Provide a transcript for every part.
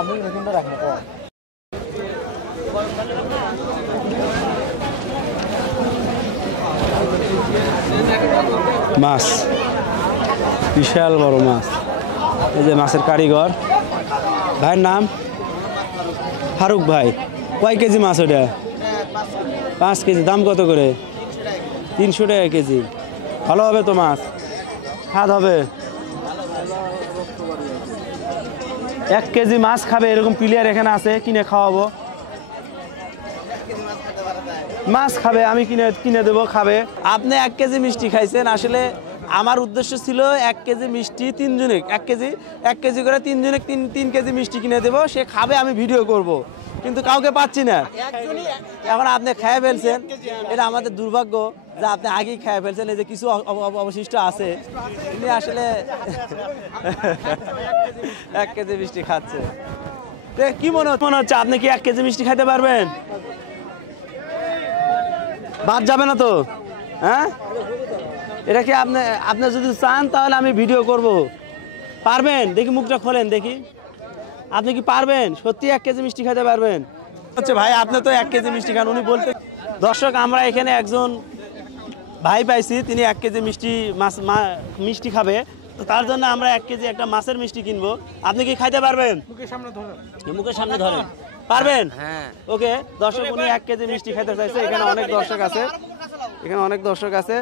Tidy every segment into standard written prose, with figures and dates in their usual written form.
আপনি রাখেন মাছ, বিশাল বড় মাছ। এই যে মাছের কারিগর ভাইয়ের নাম ফারুক ভাই। কয় কেজি মাছ ওটা? 5 কেজি। দাম কত করে? 300 টাকা কেজি। ভালো হবে তো মাছ? স্বাদ হবে? 1 কেজি মাছ খাবে এরকম প্লেয়ার এখানে আছে, কিনে খাওয়াবো। মাছ খাবে, আমি কিনে দেবো, খাবে। আপনি 1 কেজি মিষ্টি খাইছেন। আসলে আমার উদ্দেশ্য ছিল 1 কেজি মিষ্টি 3 জনে, 1 কেজি করে 3 জনে 3 কেজি মিষ্টি কিনে দেবো, সে খাবে, আমি ভিডিও করব। কিন্তু কাউকে পাচ্ছি না। এখন আপনি খেয়ে ফেলছেন, এটা আমাদের দুর্ভাগ্য যে আপনি আগেই খেয়ে ফেলছেন। এই যে কিছু অবশিষ্ট আছে, তিনি আসলে 1 কেজি মিষ্টি খাচ্ছে। কি মনে হচ্ছে আপনি কি 1 কেজি মিষ্টি খাইতে পারবেন? বাদ যাবে না তো? হ্যাঁ, এটা কি আপনি যদি চান তাহলে আমি ভিডিও করব। পারবেন? দেখি মুখটা খোলেন দেখি, আপনি কি পারবেন সত্যি 1 কেজি মিষ্টি খেতে পারবেন? হচ্ছে ভাই, আপনি তো 1 কেজি মিষ্টি খান। উনি বলতে, দর্শক আমরা এখানে একজন ভাই পাইছি, তিনি 1 কেজি মিষ্টি খাবে। তো তার জন্য আমরা 1 কেজি একটা মাছের মিষ্টি কিনবো। আপনি কি খাইতে পারবেন? মুখের সামনে ধরেন। পারবেন? হ্যাঁ। ওকে দর্শক, উনি 1 কেজি মিষ্টি খাইতে চাইছে। এখানে অনেক দর্শক আছে,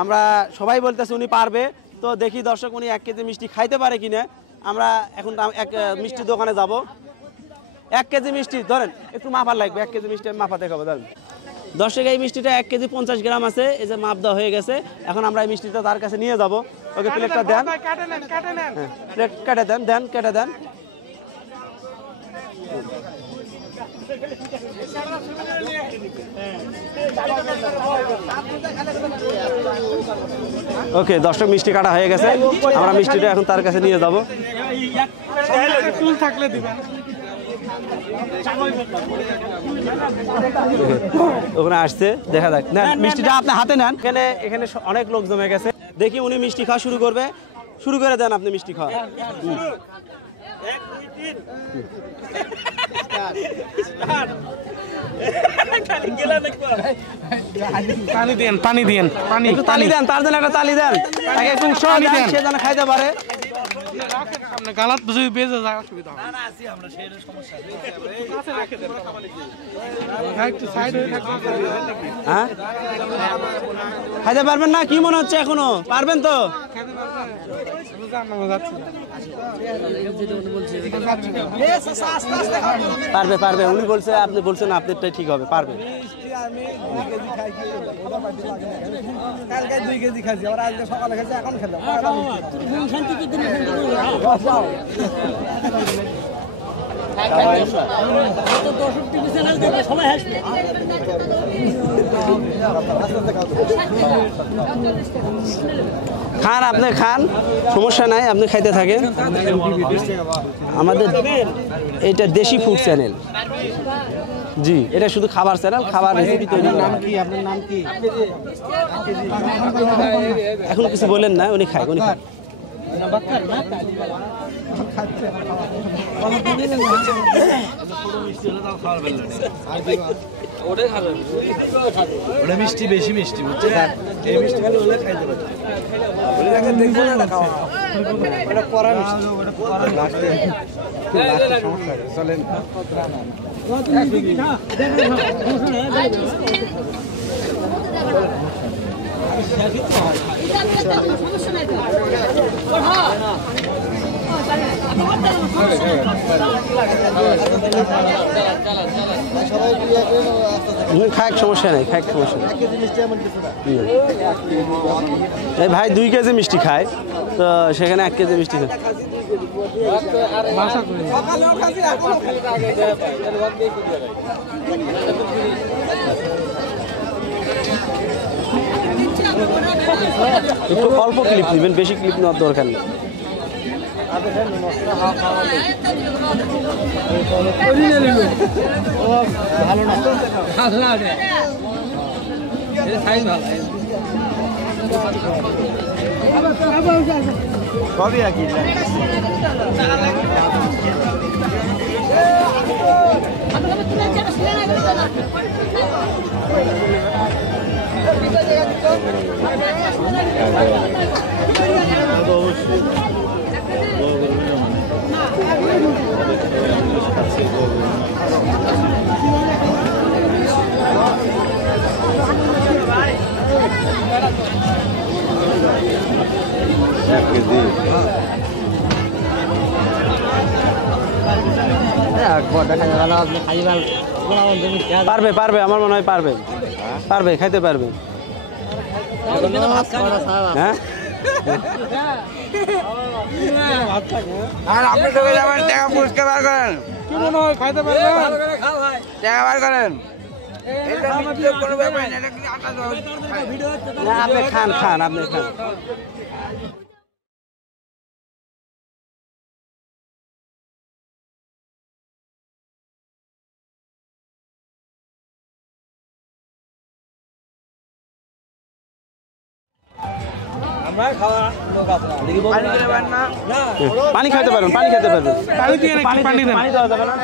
আমরা সবাই বলতেছি উনি পারবে। তো দেখি দর্শক উনি 1 কেজি মিষ্টি খাইতে পারে কিনা। আমরা এখন মিষ্টির দোকানে যাব। 1 কেজি মিষ্টি ধরেন, একটু মাপা লাগবে। 1 কেজি মিষ্টি মাপা দেখাবো। ধরেন দর্শক, এই মিষ্টিটা 1 কেজি 50 গ্রাম আছে। এই যে মাপ দেওয়া হয়ে গেছে। এখন আমরা এই মিষ্টিটা তার কাছে নিয়ে যাব। ওকে, প্লেটটা দেন, প্লেট কেটে দেন, কেটে দেন। ওকে দর্শক, মিষ্টি কাটা হয়ে গেছে। আমরা মিষ্টিটা এখন তার কাছে নিয়ে যাব। ওখানে আসছে, দেখা যাক। না, মিষ্টিটা আপনি হাতে নেন। এখানে অনেক লোক জমে গেছে। দেখি উনি মিষ্টি খাওয়া শুরু করবে। শুরু করে দেন আপনি মিষ্টি খাওয়া। পানি দেন, তার জন্য একটা তালি দেন। সে যেন খাইতে পারে। হ্যাঁ, খাইতে পারবেন না? কি মনে হচ্ছে এখনো পারবেন তো? পারবে। উনি বলছে, আপনি বলছেন আপনারটাই ঠিক হবে, পারবে। খান, আপনি খান, সমস্যা নাই, আপনি খাইতে থাকেন। আমাদের এটা দেশি ফুড চ্যানেল। জি, এটা শুধু খাবার চ্যানেল, খাবার রেসিপি তৈরি। নাম কি? আপনার নাম কি? এখন কিছু বলেন না, উনি খায়। মিষ্টি বেশি মিষ্টি বুঝছেন? এই মিষ্টি খালি ওলে খাইতে পারে। চলেন খাক, সমস্যা নেই, খাক, সমস্যা নেই। এই ভাই 2 কেজি মিষ্টি খায়, তো সেখানে 1 কেজি মিষ্টি খায়। একটু অল্প ক্লিপ নেবেন, বেশি ক্লিপ নেওয়ার দরকার নেই। ভালো না সবই একই পারবে পারবে আমার মনে হয় পারবে পারবে খাইতে পারবে হ্যাঁ আর আপনি ঢুকে যাবেন টাকা পুরস্কার বার করেন কি মনে হয় খাইতে পারবেন টাকা বার করেন আপনি খান খান আপনি খান পানি খাইতে পারবেন পানি খাইতে পারবেন পানি দেওয়া যাবে না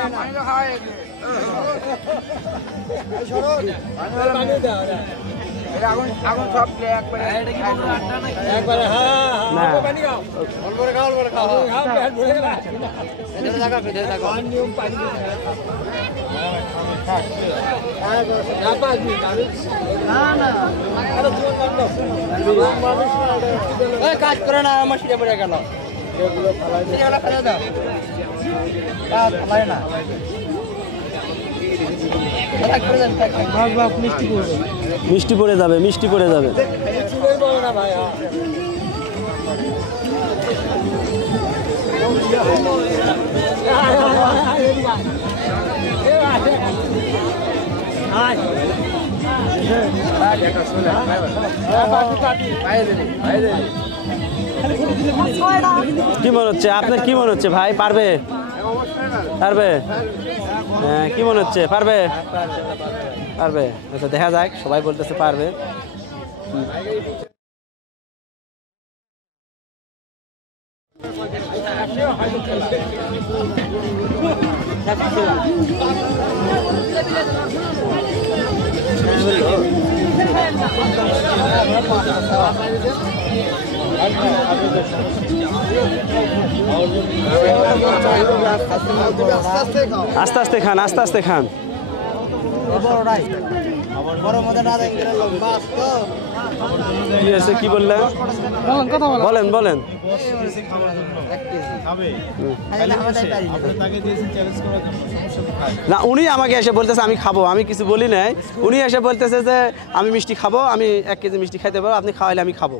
কাজ করে না আমার সিটে পড়ে গেল মিষ্টি পড়ে যাবে মিষ্টি পড়ে যাবে কি মনে হচ্ছে আপনার কি মনে হচ্ছে ভাই পারবে পারবে হ্যাঁ কি মনে হচ্ছে পারবে পারবে আচ্ছা দেখা যাক সবাই বলতেছে পারবে আস্তে আস্তে খান আস্তে আস্তে খান কি আছে কি বললেন বলেন বলেন না উনি আমাকে এসে বলতেছে আমি খাবো আমি কিছু বলি নাই উনি এসে বলতেছে যে আমি মিষ্টি খাবো আমি 1 কেজি মিষ্টি খাইতে পারবো আপনি খাওয়াইলে আমি খাবো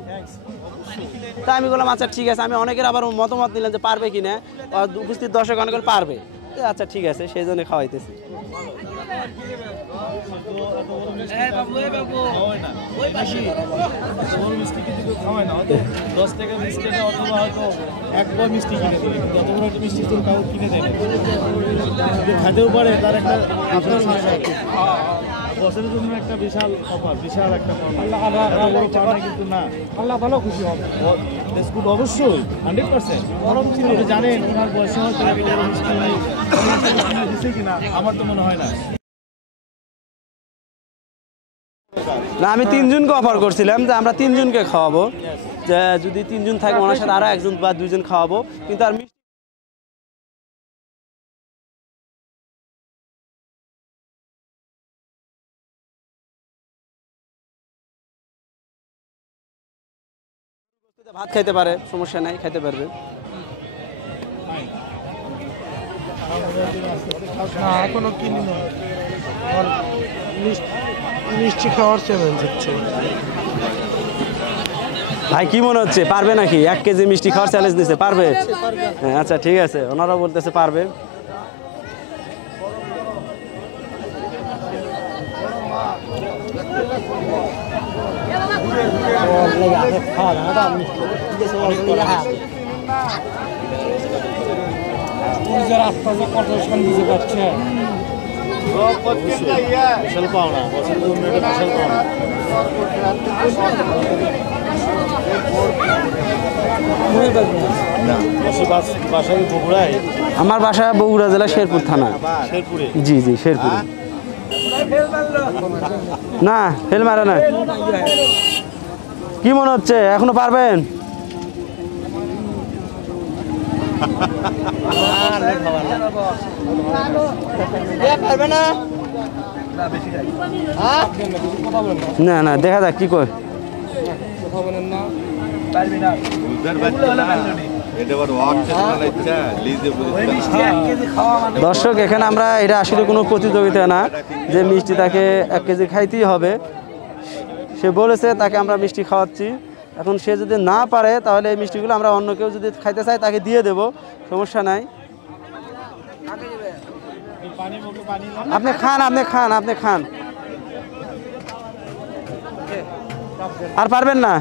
তাই আমি বললাম আচ্ছা ঠিক আছে আমি অনেকের আবার মতামত নিলাম যে পারবে কিনা উপস্থিত দর্শক অনেক পারবে আচ্ছা ঠিক আছে সেই জন্য খাওয়াইতেছি খাইতেও পারে তার একটা বছরের জন্য একটা বিশাল অফার বিশাল একটা কিন্তু না আল্লাহ ভালো খুশি হবে অবশ্যই 100% জানেন ওনার বয়সে হয়তো কিনা আমার তো মনে হয় না না আমি 3 জনকে অফার করছিলাম যে আমরা 3 জনকে খাওয়াবো যে যদি 3 জন থাকে ওনার সাথে আরো একজন বা 2 জন খাওয়াবো কিন্তু আর ভাত খাইতে পারে সমস্যা নাই খাইতে পারবে এখনো কিনি না মিষ্টি খাওয়ার চ্যালেঞ্জ হচ্ছে ভাই কি মনে হচ্ছে পারবে নাকি 1 কেজি মিষ্টি খাওয়ার চ্যালেঞ্জ দিছে পারবে হ্যাঁ আচ্ছা ঠিক আছে ওনারাও বলতেছে পারবে বিশাল পাওনা, বসন্ত উন্নয়নের বিশাল পাওনা। বাসা কি বগুড়ায়? আমার বাসা বগুড়া জেলা শেরপুর থানা। শেরপুরে? জি জি শেরপুরে। না ফেল মারে না। কি মনে হচ্ছে এখনো পারবেন? না না দেখা যাক কি কর। দর্শক এখানে আমরা এটা আসলে কোনো প্রতিযোগিতা না যে মিষ্টি তাকে 1 কেজি খাইতেই হবে। সে বলেছে তাকে আমরা মিষ্টি খাওয়াচ্ছি। এখন সে যদি না পারে তাহলে এই মিষ্টিগুলো আমরা অন্য কেউ যদি খাইতে চায় তাকে দিয়ে দেব, সমস্যা নাই। আপনি খান আপনি খান আপনি খান। আর পারবেন না?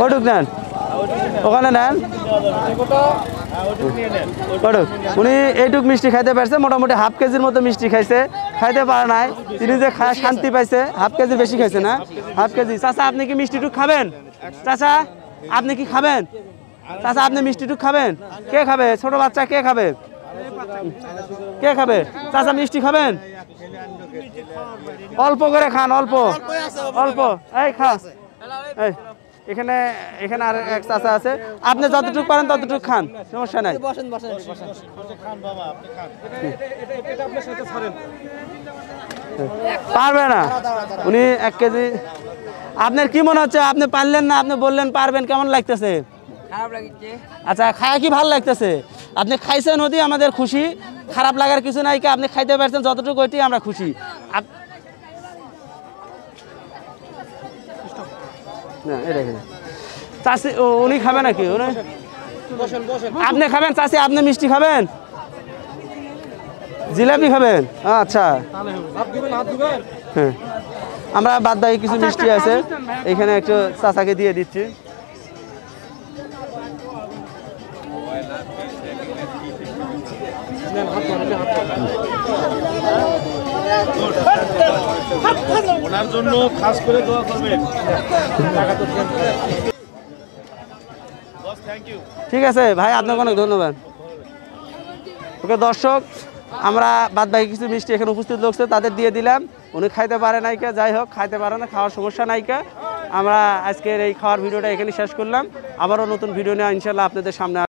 কটুক নেন, ওখানে নেন। কটুক উনি এইটুক মিষ্টি খাইতে পারছে, মোটামুটি 1/2 কেজির মতো মিষ্টি খাইছে। খাইতে পারে নাই, তিনি যে খায় শান্তি পাইছে। 1/2 কেজির বেশি খাইছে না? 1/2 কেজি। চাচা আপনি কি মিষ্টিটুক খাবেন? চাচা আপনি কি খাবেন? চাচা আপনি মিষ্টিটুক খাবেন? কে খাবে? ছোট বাচ্চা কে খাবে? কে খাবে? চাচা মিষ্টি খাবেন? অল্প করে খান, অল্প অল্প। এই খা, এই এখানে এখানে আর এক চাচা আছে, আপনি যতটুকু পারেন ততটুকু খান, সমস্যা নাই। পারবে না উনি 1 কেজি। আপনার কি মনে হচ্ছে? আপনি পারলেন না, আপনি বললেন পারবেন, কেমন লাগতেছে? আচ্ছা খায় কি ভালো লাগতেছে? আপনি খাইছেন ওদি আমাদের খুশি, খারাপ লাগার কিছু নাই। আপনি খাইতে পারছেন যতটুকু, ওইটি আমরা খুশি। না এটা চাষি উনি খাবে নাকি? আপনি খাবেন চাষি? আপনি মিষ্টি খাবেন? জিলাপি খাবেন? আচ্ছা হ্যাঁ, আমরা বাদ বাকি কিছু মিষ্টি আছে এখানে একটু চাচাকে দিয়ে দিচ্ছি। ওনার জন্য খাস করে দোয়া করবেন। ঠিক আছে ভাই, আপনাকে অনেক ধন্যবাদ। ওকে দর্শক, আমরা বাদ বাকি কিছু মিষ্টি এখানে উপস্থিত লোক তাদের দিয়ে দিলাম। উনি খাইতে পারে নাইকা, যাই হোক খাইতে পারে না, খাওয়ার সমস্যা নাইকা। আমরা আজকের এই খাওয়ার ভিডিওটা এখানে শেষ করলাম। আবারও নতুন ভিডিও নিয়ে ইনশাল্লাহ আপনাদের সামনে